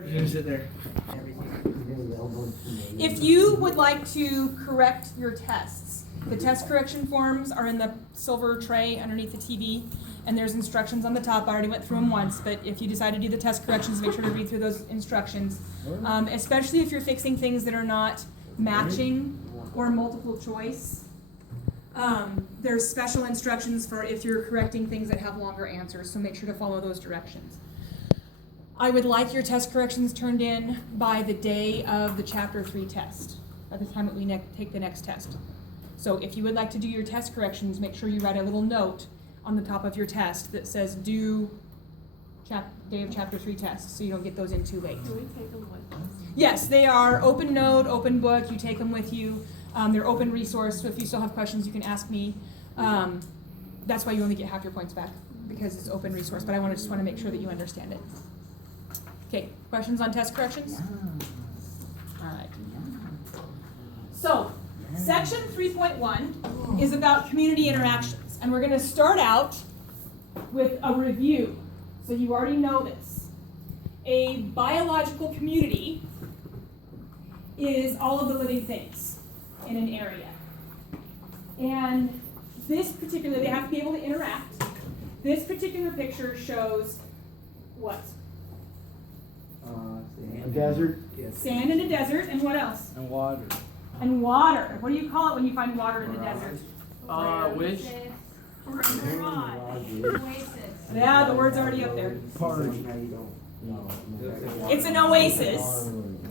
Sit there. If you would like to correct your tests, the test correction forms are in the silver tray underneath the TV, and there's instructions on the top. I already went through them once, but if you decide to do the test corrections, make sure to read through those instructions, especially if you're fixing things that are not matching or multiple choice. There's special instructions for if you're correcting things that have longer answers, so make sure to follow those directions. I would like your test corrections turned in by the day of the Chapter 3 test, at the time that we take the next test. So if you would like to do your test corrections, make sure you write a little note on the top of your test that says due day of Chapter 3 test, so you don't get those in too late. Do we take them with us? Yes, they are open note, open book, you take them with you. They're open resource, so if you still have questions, you can ask me. That's why you only get half your points back, because it's open resource, but I just want to make sure that you understand it. Okay, questions on test corrections? All right. So, section 3.1 is about community interactions, and we're going to start out with a review. So you already know this. A biological community is all of the living things in an area. And this particular, they have to be able to interact. This particular picture shows what? A desert. Yes. Sand in a desert, and what else? And water. And water. What do you call it when you find water in the desert? Wish. Yeah, the word's already up there. It's an oasis.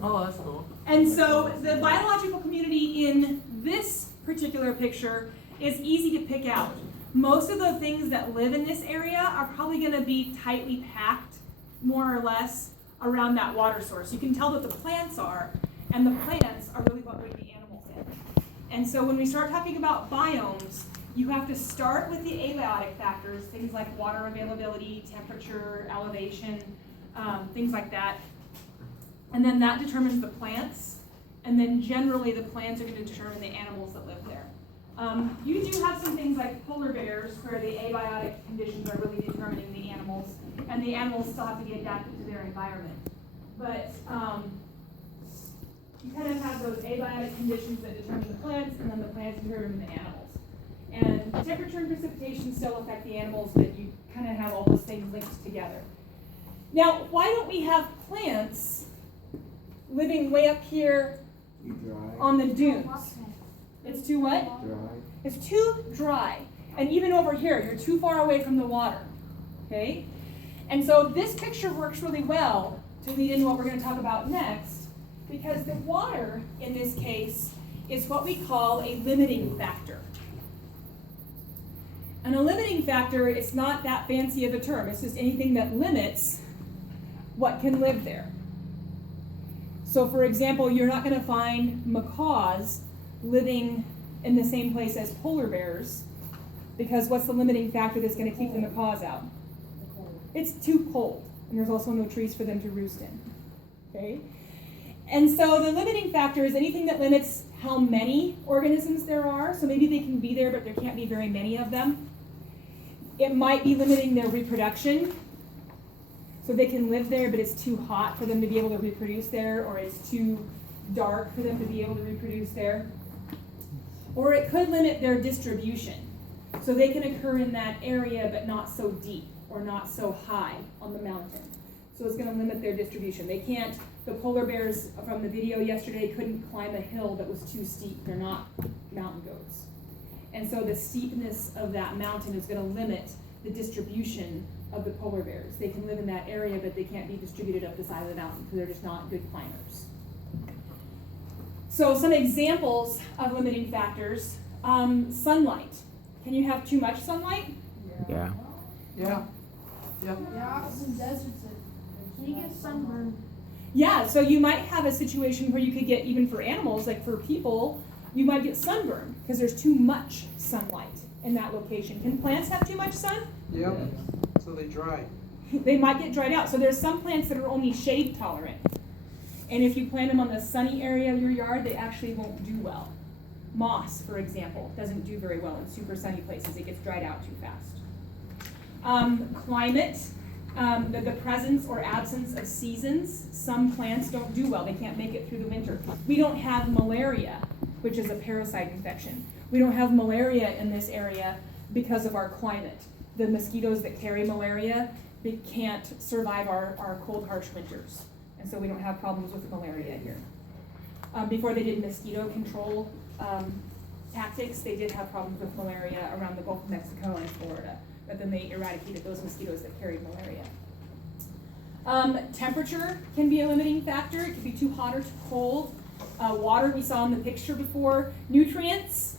Oh, that's cool. And so the biological community in this particular picture is easy to pick out. Most of the things that live in this area are probably going to be tightly packed, more or less, around that water source. You can tell that the plants are, and the plants are really what bring the animals in. And so when we start talking about biomes, you have to start with the abiotic factors, things like water availability, temperature, elevation, things like that. And then that determines the plants, and then generally the plants are going to determine the animals that live there. You do have some things like polar bears where the abiotic conditions are really determining the animals, and the animals still have to be adapted to their environment. But you kind of have those abiotic conditions that determine the plants, and then the plants determine the animals. And temperature and precipitation still affect the animals, but you kind of have all those things linked together. Now, why don't we have plants living way up here on the dunes? It's too what? Dry. It's too dry. And even over here, you're too far away from the water. Okay? And so this picture works really well to lead into what we're going to talk about next, because the water, in this case, is what we call a limiting factor. And a limiting factor is not that fancy of a term. It's just anything that limits what can live there. So for example, you're not going to find macaws living in the same place as polar bears, because what's the limiting factor that's going to keep the macaws out? It's too cold, and there's also no trees for them to roost in. Okay? And so the limiting factor is anything that limits how many organisms there are. So maybe they can be there, but there can't be very many of them. It might be limiting their reproduction. So they can live there, but it's too hot for them to be able to reproduce there, or it's too dark for them to be able to reproduce there. Or it could limit their distribution. So they can occur in that area, but not so deep or not so high on the mountain. So it's going to limit their distribution. They can't, the polar bears from the video yesterday couldn't climb a hill that was too steep. They're not mountain goats. And so the steepness of that mountain is going to limit the distribution of the polar bears. They can live in that area, but they can't be distributed up the side of the mountain because they're just not good climbers. So some examples of limiting factors, sunlight. Can you have too much sunlight? Yeah. Yeah. Yeah, some deserts. Can you get sunburned? Yeah, so you might have a situation where you could get, even for animals, like for people, you might get sunburn because there's too much sunlight in that location. Can plants have too much sun? Yep. So they dry. They might get dried out. So there's some plants that are only shade tolerant. And if you plant them on the sunny area of your yard, they actually won't do well. Moss, for example, doesn't do very well in super sunny places. It gets dried out too fast. Climate. The presence or absence of seasons. Some plants don't do well, they can't make it through the winter. We don't have malaria, which is a parasite infection. We don't have malaria in this area because of our climate. The mosquitoes that carry malaria, they can't survive our cold, harsh winters. And so we don't have problems with malaria here. Before they did mosquito control tactics, they did have problems with malaria around the Gulf of Mexico and Florida. But then they eradicated those mosquitoes that carried malaria. Temperature can be a limiting factor. It can be too hot or too cold. Water, we saw in the picture before. Nutrients.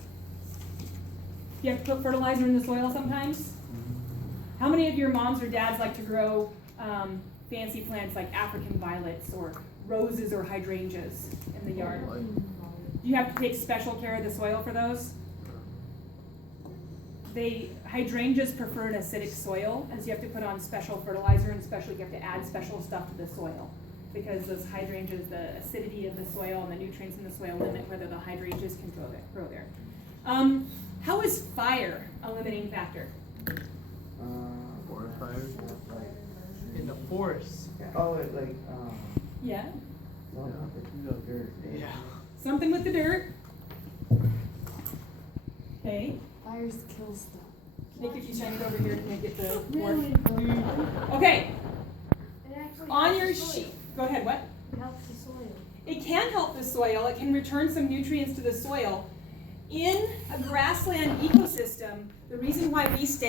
You have to put fertilizer in the soil sometimes. How many of your moms or dads like to grow fancy plants like African violets or roses or hydrangeas in the yard? Do you have to take special care of the soil for those? Hydrangeas prefer an acidic soil, and so you have to put on special fertilizer, and especially you have to add special stuff to the soil, because those hydrangeas, the acidity of the soil and the nutrients in the soil limit whether the hydrangeas can grow there. How is fire a limiting factor? Forest fires. In the forest. Oh, it like, Yeah, Yeah. something with the dirt. Okay, Fires kill stuff. Nick, if you stand it over here, can I get the board? Really? Okay, It actually on helps your the soil. sheet, go ahead, what? It helps the soil. It can help the soil, it can return some nutrients to the soil. In a grassland ecosystem, the reason why we stay